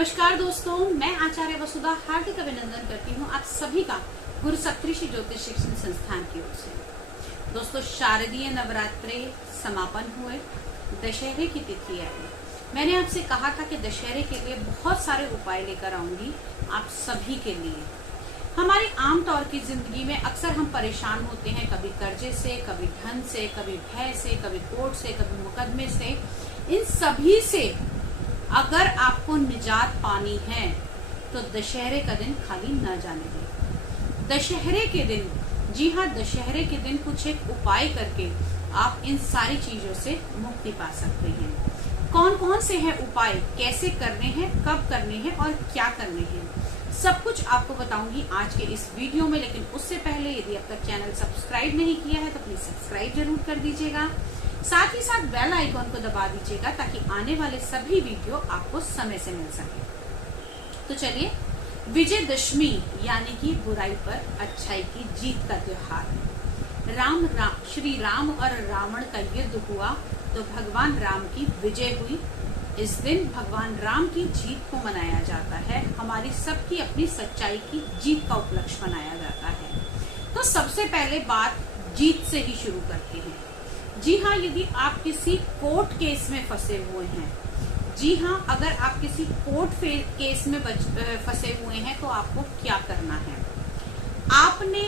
नमस्कार दोस्तों, मैं आचार्य वसुधा हार्दिक अभिनंदन करती हूँ आप सभी का गुरु सप्तऋषि ज्योतिष शिक्षण संस्थान की ओर से। दोस्तों, शारदीय नवरात्रे समापन हुए, दशहरे की तिथि आई। मैंने आपसे कहा था कि दशहरे के लिए बहुत सारे उपाय लेकर आऊंगी आप सभी के लिए। हमारी आम तौर की जिंदगी में अक्सर हम परेशान होते हैं, कभी कर्जे से, कभी धन से, कभी भय से, कभी कोर्ट से, कभी मुकदमे से। इन सभी से अगर आपको निजात पानी है तो दशहरे का दिन खाली न जाने दें। दशहरे के दिन, जी हाँ, दशहरे के दिन कुछ एक उपाय करके आप इन सारी चीजों से मुक्ति पा सकते हैं। कौन कौन से हैं उपाय, कैसे करने हैं, कब करने हैं और क्या करने हैं, सब कुछ आपको बताऊंगी आज के इस वीडियो में। लेकिन उससे पहले यदि अब तक चैनल सब्सक्राइब नहीं किया है तो प्लीज सब्सक्राइब जरूर कर दीजिएगा। साथ ही साथ बेल आइकॉन को दबा दीजिएगा ताकि आने वाले सभी वीडियो आपको समय से मिल सके। तो चलिए, विजयदशमी यानी कि बुराई पर अच्छाई की जीत का त्योहार है। श्री राम और रावण का युद्ध हुआ तो भगवान राम की विजय हुई। इस दिन भगवान राम की जीत को मनाया जाता है, हमारी सबकी अपनी सच्चाई की जीत का उपलक्ष्य मनाया जाता है। तो सबसे पहले बात जीत से ही शुरू करते हैं। जी हाँ, यदि आप किसी कोर्ट केस में फंसे हुए हैं, जी हाँ, अगर आप किसी कोर्ट केस में फंसे हुए हैं तो आपको क्या करना है। आपने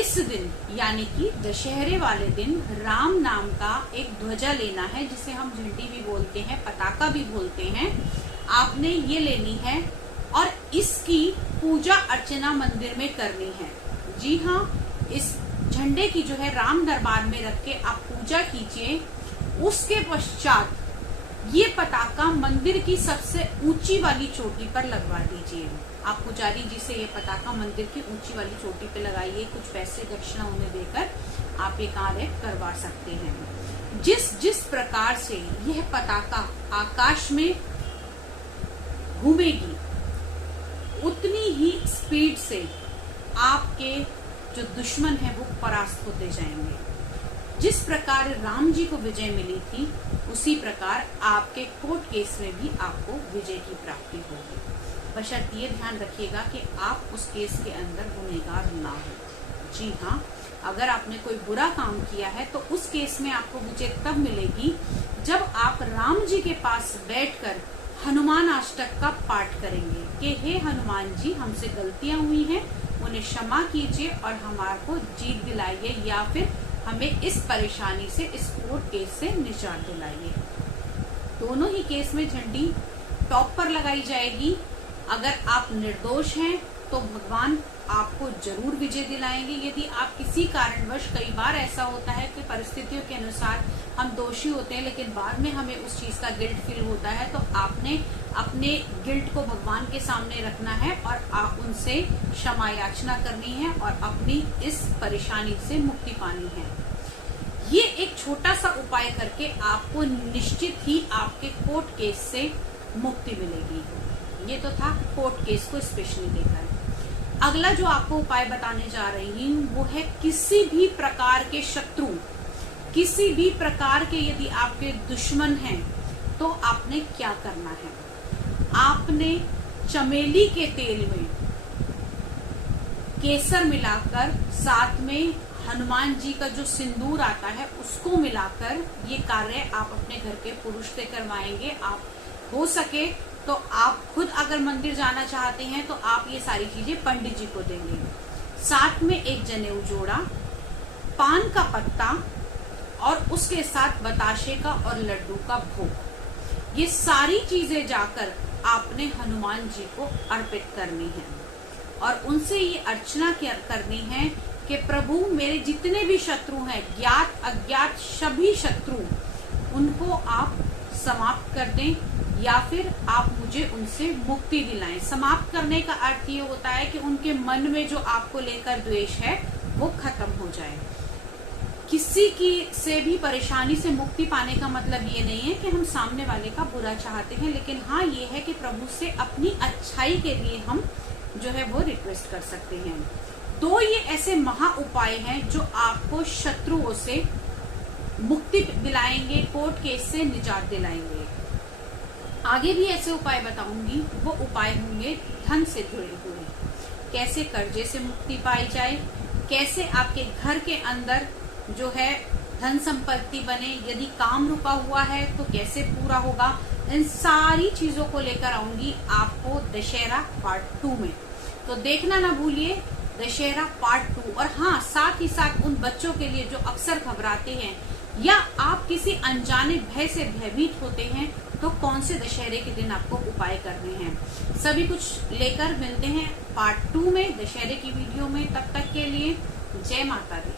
इस दिन यानी कि दशहरे वाले दिन राम नाम का एक ध्वजा लेना है, जिसे हम झंडी भी बोलते हैं, पताका भी बोलते हैं। आपने ये लेनी है और इसकी पूजा अर्चना मंदिर में करनी है। जी हाँ, इस झंडे की जो है राम दरबार में रख के आप पूजा कीजिए। उसके पश्चात ये पताका मंदिर की सबसे ऊंची वाली चोटी पर लगवा दीजिए। आप पुजारी जी से ये पताका मंदिर की ऊंची वाली चोटी पे लगाइए। कुछ पैसे दक्षिणा उन्हें देकर आप ये कार्य करवा सकते हैं। जिस प्रकार से यह पताका आकाश में घूमेगी उतनी ही स्पीड से आपके जो दुश्मन है वो परास्त होते जाएंगे। जिस प्रकार राम जी को विजय मिली थी उसी प्रकार आपके कोर्ट केस में भी आपको विजय की प्राप्ति होगी। बशर्ते ये ध्यान रखिएगा कि आप उस केस के अंदर गुनहगार ना हो। जी हाँ, अगर आपने कोई बुरा काम किया है तो उस केस में आपको विजय तब मिलेगी जब आप राम जी के पास बैठकर हनुमान अष्टक का पाठ करेंगे कि हे हनुमान जी, हमसे गलतियां हुई हैं, उन्हें क्षमा कीजिए और हमारे को जीत दिलाइए, या फिर हमें इस परेशानी से, इस कोर्ट केस से निजात दिलाइए। दोनों ही केस में झंडी टॉप पर लगाई जाएगी। अगर आप निर्दोष हैं तो भगवान आपको जरूर विजय दिलाएंगे। यदि आप किसी कारणवश, कई बार ऐसा होता है कि परिस्थितियों के अनुसार हम दोषी होते हैं लेकिन बाद में हमें उस चीज का गिल्ट फील होता है, तो आपने अपने गिल्ट को भगवान के सामने रखना है और आप उनसे क्षमा याचना करनी है और अपनी इस परेशानी से मुक्ति पानी है। ये एक छोटा सा उपाय करके आपको निश्चित ही आपके कोर्ट केस से मुक्ति मिलेगी। ये तो था कोर्ट केस को स्पेशली लेकर। अगला जो आपको उपाय बताने जा रही हूँ वो है किसी भी प्रकार के शत्रु, किसी भी प्रकार के यदि आपके दुश्मन हैं तो आपने क्या करना है। आपने चमेली के तेल में केसर मिलाकर, साथ में हनुमान जी का जो सिंदूर आता है उसको मिलाकर ये कार्य आप अपने घर के पुरुष से करवाएंगे। आप हो सके तो आप खुद अगर मंदिर जाना चाहते हैं तो आप ये सारी चीजें पंडित जी को देंगे। साथ में एक जनेऊ जोड़ा, पान का पत्ता और उसके साथ बताशे का और लड्डू का भोग, ये सारी चीजें जाकर आपने हनुमान जी को अर्पित करनी है और उनसे ये अर्चना करनी है कि प्रभु, मेरे जितने भी शत्रु हैं, ज्ञात अज्ञात सभी शत्रु, उनको आप समाप्त कर दें या फिर आप मुझे उनसे मुक्ति दिलाएं। समाप्त करने का अर्थ ये होता है कि उनके मन में जो आपको लेकर द्वेष है वो खत्म हो जाए। किसी की से भी परेशानी से मुक्ति पाने का मतलब ये नहीं है कि हम सामने वाले का बुरा चाहते हैं, लेकिन हाँ ये है कि प्रभु से अपनी अच्छाई के लिए हम जो है वो रिक्वेस्ट कर सकते हैं। तो ये ऐसे महा उपाय हैं जो आपको शत्रुओं से मुक्ति दिलाएंगे, कोर्ट केस से निजात दिलाएंगे। आगे भी ऐसे उपाय बताऊंगी, वो उपाय होंगे धन से जुड़े हुए। कैसे कर्जे से मुक्ति पाई जाए, कैसे आपके घर के अंदर जो है धन संपत्ति बने, यदि काम रुका हुआ है तो कैसे पूरा होगा, इन सारी चीजों को लेकर आऊंगी आपको दशहरा पार्ट 2 में। तो देखना ना भूलिए दशहरा पार्ट 2। और हाँ, साथ ही साथ उन बच्चों के लिए जो अक्सर घबराते हैं या आप किसी अनजाने भय से भयभीत होते हैं, तो कौन से दशहरे के दिन आपको उपाय करने हैं, सभी कुछ लेकर मिलते हैं पार्ट 2 में, दशहरे की वीडियो में। तब तक के लिए जय माता दी।